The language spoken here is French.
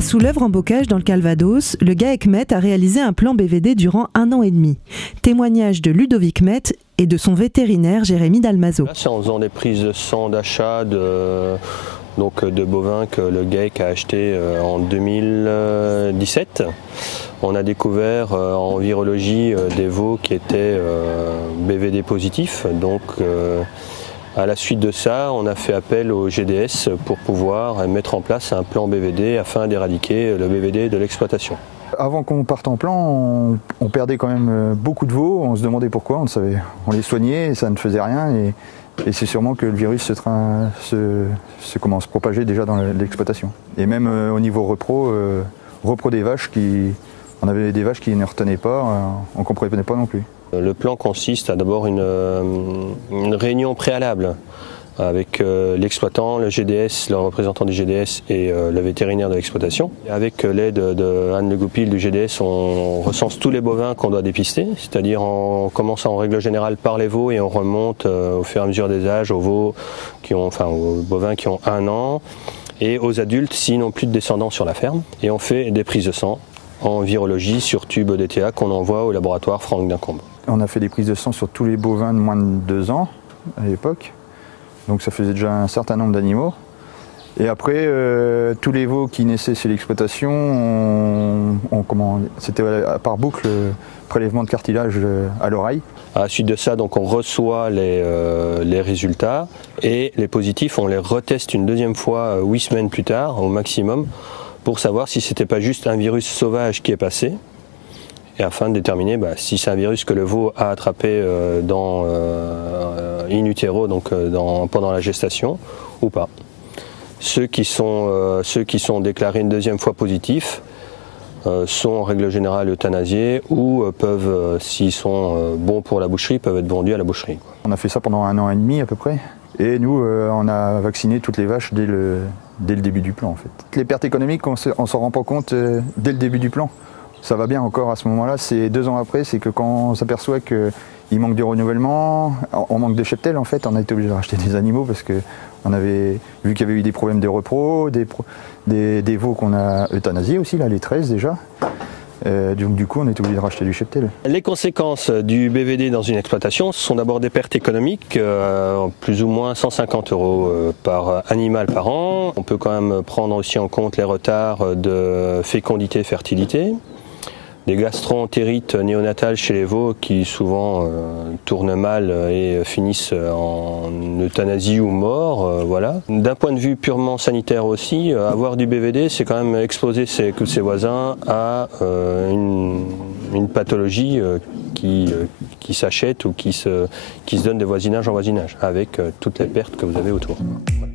À Soulœuvre en Bocage, dans le Calvados, le GAEC Met a réalisé un plan BVD durant 1 an et demi. Témoignage de Ludovic Met et de son vétérinaire Jérémy Dalmazo. Là, c'est en faisant des prises de sang d'achat de bovins que le GAEC a acheté en 2017. On a découvert en virologie des veaux qui étaient BVD positifs. Donc, à la suite de ça, on a fait appel au GDS pour pouvoir mettre en place un plan BVD afin d'éradiquer le BVD de l'exploitation. Avant qu'on parte en plan, on perdait quand même beaucoup de veaux, on se demandait pourquoi, on savait. On les soignait et ça ne faisait rien. Et c'est sûrement que le virus se propageait déjà dans l'exploitation. Et même au niveau repro des vaches, on avait des vaches qui ne retenaient pas, on ne comprenait pas non plus. Le plan consiste à d'abord une réunion préalable avec l'exploitant, le GDS, le représentant du GDS et le vétérinaire de l'exploitation. Avec l'aide de Anne Le Goupil du GDS, on recense tous les bovins qu'on doit dépister, c'est-à-dire en commençant en règle générale par les veaux et on remonte au fur et à mesure des âges aux bovins qui ont 1 an et aux adultes s'ils n'ont plus de descendants sur la ferme. Et on fait des prises de sang en virologie sur tube DTA qu'on envoie au laboratoire Franck Dincombe. On a fait des prises de sang sur tous les bovins de moins de 2 ans à l'époque. Donc ça faisait déjà un certain nombre d'animaux. Et après, tous les veaux qui naissaient sur l'exploitation, c'était par boucle, prélèvement de cartilage à l'oreille. À la suite de ça, donc, on reçoit les résultats et les positifs, on les reteste une deuxième fois 8 semaines plus tard au maximum pour savoir si ce n'était pas juste un virus sauvage qui est passé. Et afin de déterminer si c'est un virus que le veau a attrapé in utero, donc pendant la gestation, ou pas. Ceux qui sont déclarés une deuxième fois positifs sont en règle générale euthanasiés ou peuvent, s'ils sont bons pour la boucherie, peuvent être vendus à la boucherie. On a fait ça pendant 1 an et demi à peu près. Et nous, on a vacciné toutes les vaches dès le début du plan en fait. Les pertes économiques, on ne s'en rend pas compte dès le début du plan. Ça va bien encore à ce moment-là, c'est 2 ans après, c'est que quand on s'aperçoit qu'il manque de renouvellement, on manque de cheptel en fait, on a été obligé de racheter des animaux parce qu'on avait vu qu'il y avait eu des problèmes de repro, des veaux qu'on a euthanasiés aussi, là, les 13 déjà. Donc du coup on est obligé de racheter du cheptel. Les conséquences du BVD dans une exploitation sont d'abord des pertes économiques, plus ou moins 150 € par animal par an. On peut quand même prendre aussi en compte les retards de fécondité, fertilité. Des gastroentérites néonatales chez les veaux qui souvent tournent mal et finissent en euthanasie ou mort. Voilà. D'un point de vue purement sanitaire aussi, avoir du BVD, c'est quand même exposer ses voisins à une pathologie qui s'achète ou qui se donne de voisinage en voisinage, avec toutes les pertes que vous avez autour. Voilà.